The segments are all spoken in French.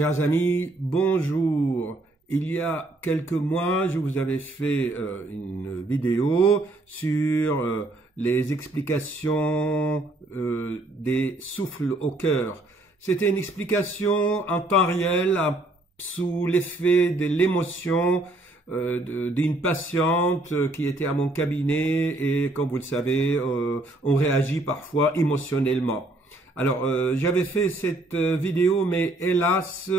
Chers amis, bonjour. Il y a quelques mois, je vous avais fait une vidéo sur les explications des souffles au cœur. C'était une explication en temps réel sous l'effet de l'émotion d'une patiente qui était à mon cabinet et comme vous le savez, on réagit parfois émotionnellement. Alors, j'avais fait cette vidéo, mais hélas,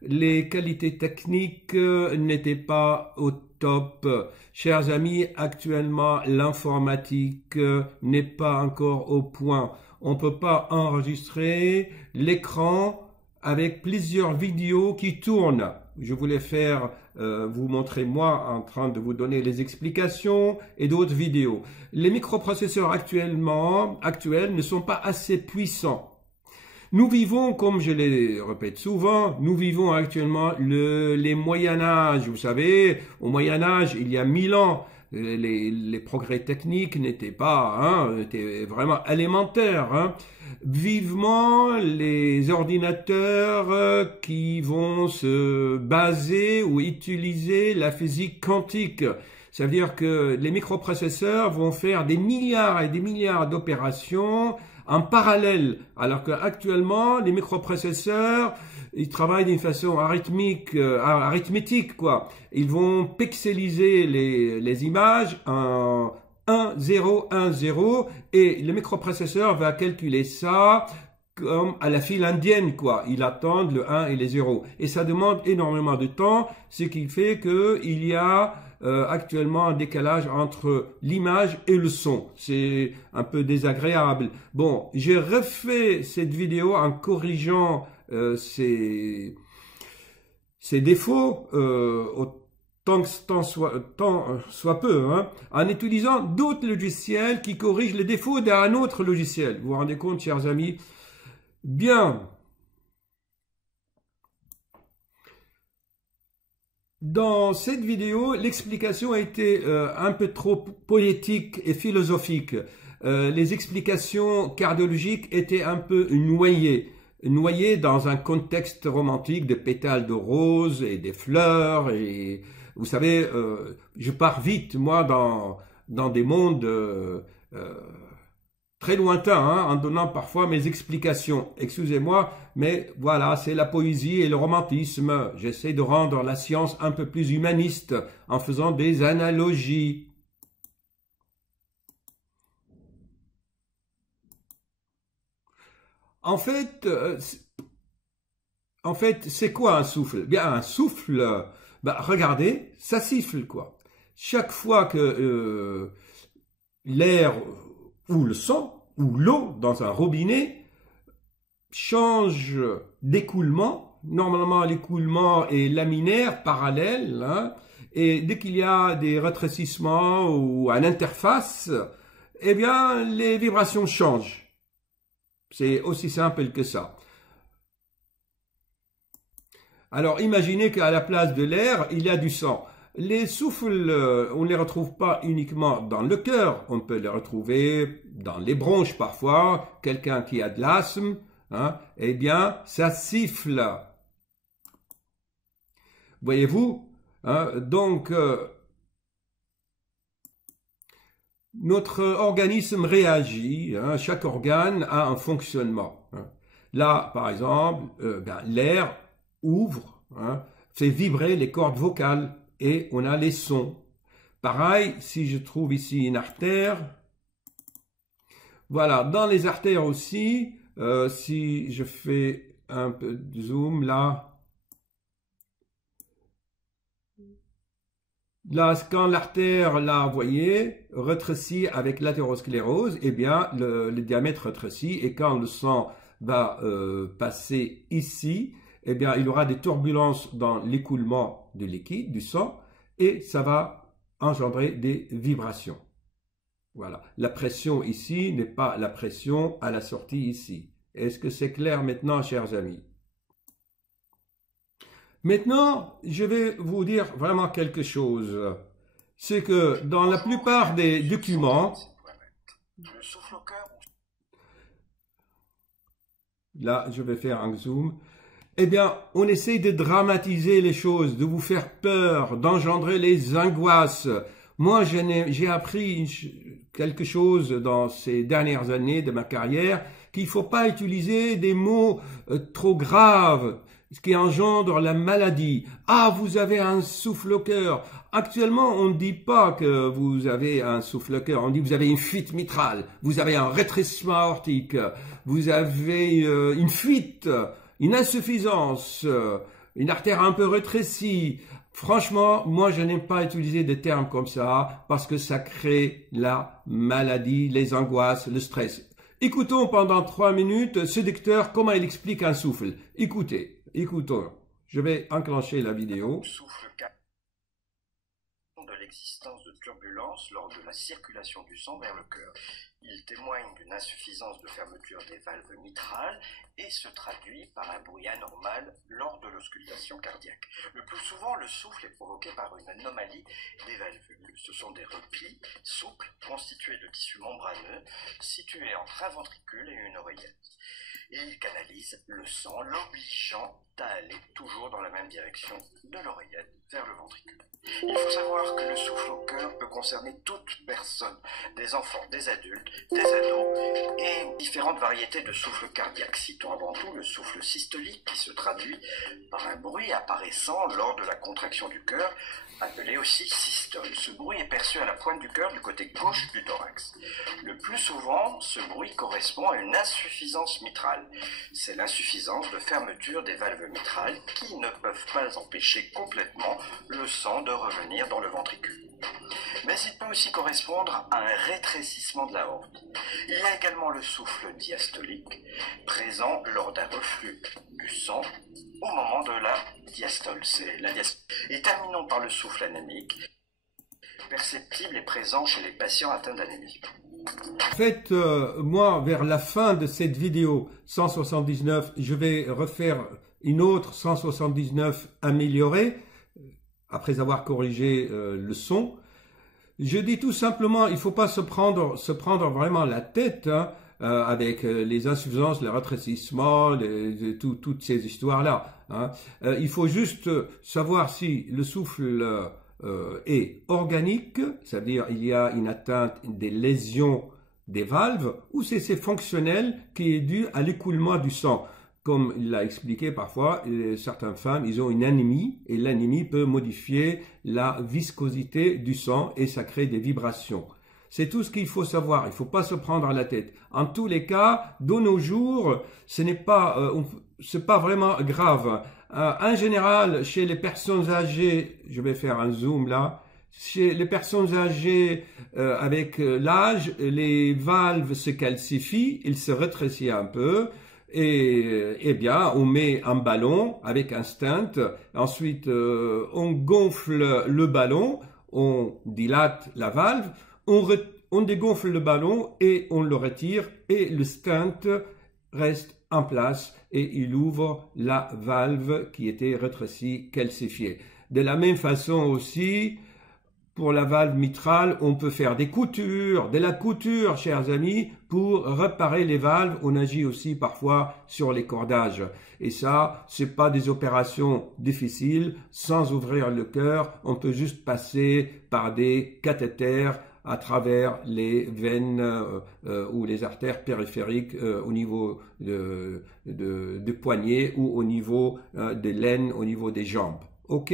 les qualités techniques n'étaient pas au top. Chers amis, actuellement, l'informatique n'est pas encore au point. On ne peut pas enregistrer l'écran avec plusieurs vidéos qui tournent. Je voulais vous montrer moi en train de vous donner les explications et d'autres vidéos. Les microprocesseurs actuels ne sont pas assez puissants. Nous vivons, comme je le répète souvent, nous vivons actuellement les Moyen Âge. Vous savez, au Moyen Âge, il y a 1000 ans, les progrès techniques n'étaient pas, étaient vraiment élémentaires. Vivement les ordinateurs qui vont se baser ou utiliser la physique quantique. Ça veut dire que les microprocesseurs vont faire des milliards et des milliards d'opérations en parallèle, alors qu'actuellement, les microprocesseurs, ils travaillent d'une façon arithmétique, quoi. Ils vont pixeliser les images en 1, 0, 1, 0, et le microprocesseur va calculer ça comme à la file indienne, quoi. Ils attendent le 1 et les 0. Et ça demande énormément de temps, ce qui fait qu'il y a actuellement un décalage entre l'image et le son. C'est un peu désagréable. Bon, j'ai refait cette vidéo en corrigeant ces défauts tant soit peu, en utilisant d'autres logiciels qui corrigent les défauts d'un autre logiciel. Vous vous rendez compte, chers amis? Bien. Dans cette vidéo, l'explication a été un peu trop poétique et philosophique. Les explications cardiologiques étaient un peu noyées dans un contexte romantique de pétales de roses et des fleurs. Et vous savez, je pars vite, moi, dans des mondes très lointain, en donnant parfois mes explications. Excusez-moi, mais voilà, c'est la poésie et le romantisme. J'essaie de rendre la science un peu plus humaniste en faisant des analogies. En fait, c'est quoi un souffle? Bien, un souffle, regardez, ça siffle, quoi. Chaque fois que l'air ou le sang, ou l'eau dans un robinet change d'écoulement. Normalement, l'écoulement est laminaire, parallèle, et dès qu'il y a des rétrécissements ou une interface, eh bien, les vibrations changent. C'est aussi simple que ça. Alors, imaginez qu'à la place de l'air, il y a du sang. Les souffles, on ne les retrouve pas uniquement dans le cœur, on peut les retrouver dans les bronches parfois. Quelqu'un qui a de l'asthme, eh bien, ça siffle. Voyez-vous, donc, notre organisme réagit, chaque organe a un fonctionnement. Là, par exemple, l'air ouvre, fait vibrer les cordes vocales. Et on a les sons. Pareil, si je trouve ici une artère, voilà, dans les artères aussi, si je fais un peu de zoom là, quand l'artère, là, vous voyez, rétrécit avec l'athérosclérose, eh bien, le diamètre rétrécit, et quand le sang va passer ici, eh bien, il y aura des turbulences dans l'écoulement du liquide, du sang, et ça va engendrer des vibrations. Voilà. La pression ici n'est pas la pression à la sortie ici. Est-ce que c'est clair maintenant, chers amis? Maintenant, je vais vous dire vraiment quelque chose. C'est que dans la plupart des documents, là, je vais faire un zoom. eh bien, on essaye de dramatiser les choses, de vous faire peur, d'engendrer les angoisses. Moi, j'ai appris quelque chose dans ces dernières années de ma carrière, qu'il ne faut pas utiliser des mots trop graves, ce qui engendre la maladie. Ah, vous avez un souffle-cœur. Actuellement, on ne dit pas que vous avez un souffle-cœur, on dit que vous avez une fuite mitrale, vous avez un rétrécissement aortique, vous avez une fuite, une insuffisance, une artère un peu rétrécie. Franchement, moi, je n'aime pas utiliser des termes comme ça parce que ça crée la maladie, les angoisses, le stress. Écoutons pendant 3 minutes ce docteur, comment il explique un souffle. Écoutez, écoutons. Je vais enclencher la vidéo. De l'existence de turbulences lors de la circulation du sang vers le cœur. Il témoigne d'une insuffisance de fermeture des valves mitrales et se traduit par un bruit anormal lors de l'auscultation cardiaque. Le plus souvent, le souffle est provoqué par une anomalie des valvules. Ce sont des replis souples constitués de tissus membraneux situés entre un ventricule et une oreillette. Et il canalise le sang, l'obligeant à aller toujours dans la même direction de l'oreillette vers le ventricule. Il faut savoir que le souffle au cœur peut concerner toute personne, des enfants, des adultes, des ados et différentes variétés de souffle cardiaque. Citons avant tout le souffle systolique qui se traduit par un bruit apparaissant lors de la contraction du cœur, appelé aussi systole. Ce bruit est perçu à la pointe du cœur du côté gauche du thorax. Le plus souvent, ce bruit correspond à une insuffisance mitrale. C'est l'insuffisance de fermeture des valves mitrales qui ne peuvent pas empêcher complètement le sang de revenir dans le ventricule. Mais il peut aussi correspondre à un rétrécissement de l'aorte. Il y a également le souffle diastolique, présent lors d'un reflux du sang au moment de la diastole. Et terminons par le souffle anémique, perceptible et présent chez les patients atteints d'anémie. En fait, moi, vers la fin de cette vidéo 179, je vais refaire une autre 179 améliorée, après avoir corrigé le son. Je dis tout simplement, il ne faut pas se prendre vraiment la tête hein, avec les insuffisances, les rétrécissements, toutes ces histoires-là. Hein. Il faut juste savoir si le souffle est organique, c'est-à-dire il y a une atteinte des lésions des valves, ou c'est fonctionnel qui est dû à l'écoulement du sang. Comme il l'a expliqué parfois, certaines femmes, ils ont une anémie et l'anémie peut modifier la viscosité du sang et ça crée des vibrations. C'est tout ce qu'il faut savoir, il ne faut pas se prendre la tête. En tous les cas, de nos jours, ce n'est pas, pas vraiment grave. En général, chez les personnes âgées, je vais faire un zoom là, chez les personnes âgées avec l'âge, les valves se calcifient, ils se rétrécissent un peu. Et eh bien, on met un ballon avec un stent, ensuite on gonfle le ballon, on dilate la valve, on dégonfle le ballon et on le retire et le stent reste en place et il ouvre la valve qui était rétrécie, calcifiée. De la même façon aussi, pour la valve mitrale, on peut faire des coutures, de la couture, chers amis, pour réparer les valves. On agit aussi parfois sur les cordages. Et ça, c'est pas des opérations difficiles. Sans ouvrir le cœur, on peut juste passer par des cathéters à travers les veines ou les artères périphériques au niveau de poignet ou au niveau des l'aine, au niveau des jambes. OK ?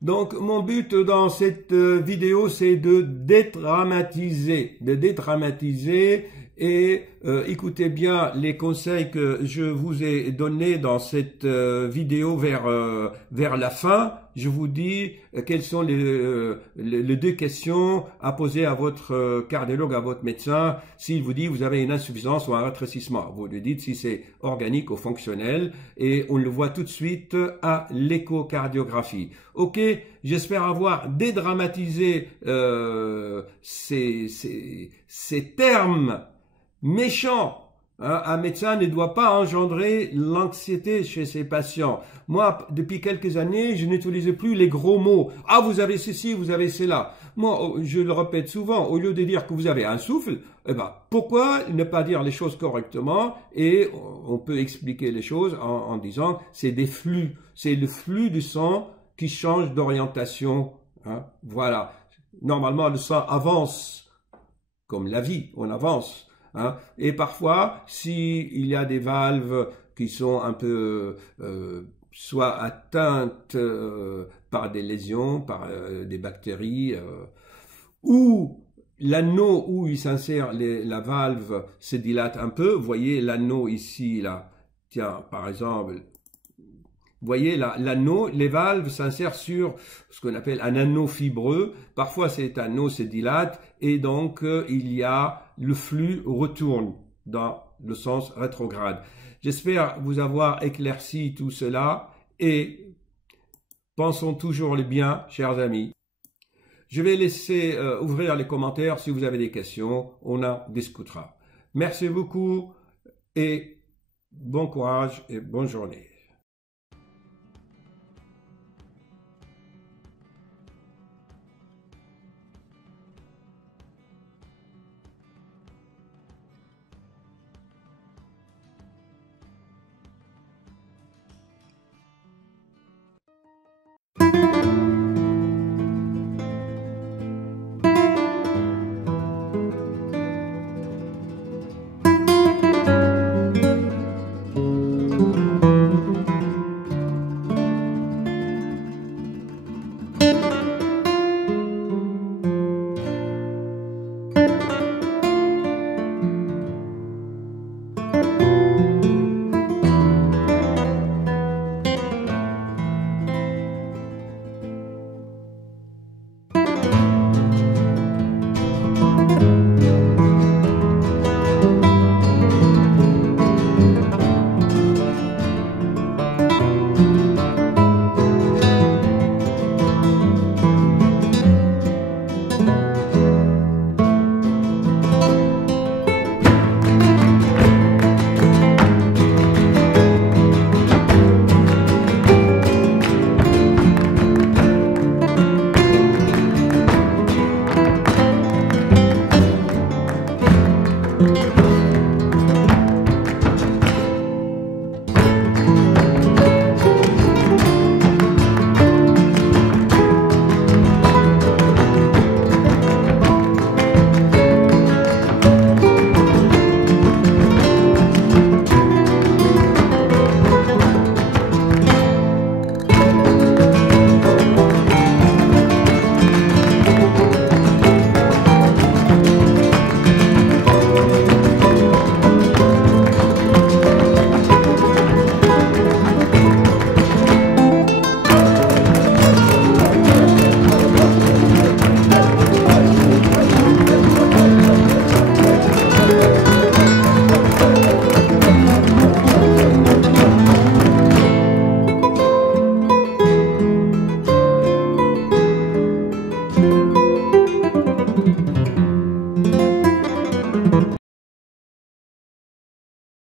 Donc, mon but dans cette vidéo, c'est de dédramatiser et écoutez bien les conseils que je vous ai donnés dans cette vidéo vers la fin. Je vous dis quelles sont les deux questions à poser à votre cardiologue, à votre médecin, s'il vous dit vous avez une insuffisance ou un rétrécissement. Vous lui dites si c'est organique ou fonctionnel et on le voit tout de suite à l'échocardiographie. Ok, j'espère avoir dédramatisé ces termes méchants Hein, un médecin ne doit pas engendrer l'anxiété chez ses patients. Moi, depuis quelques années, je n'utilise plus les gros mots. Ah, vous avez ceci, vous avez cela. Moi, je le répète souvent, au lieu de dire que vous avez un souffle, eh ben, pourquoi ne pas dire les choses correctement? Et on peut expliquer les choses en disant c'est des flux. C'est le flux du sang qui change d'orientation. Hein, voilà. Normalement, le sang avance, comme la vie, on avance. Hein. Et parfois, s'il y a des valves qui sont un peu soit atteintes par des lésions, par des bactéries, ou l'anneau où il s'insère la valve se dilate un peu, vous voyez l'anneau ici, là, tiens, par exemple, vous voyez, l'anneau, les valves s'insèrent sur ce qu'on appelle un anneau fibreux. Parfois, cet anneau se dilate et donc il y a le flux retourne dans le sens rétrograde. J'espère vous avoir éclairci tout cela et pensons toujours le bien, chers amis. Je vais laisser ouvrir les commentaires si vous avez des questions, on en discutera. Merci beaucoup et bon courage et bonne journée.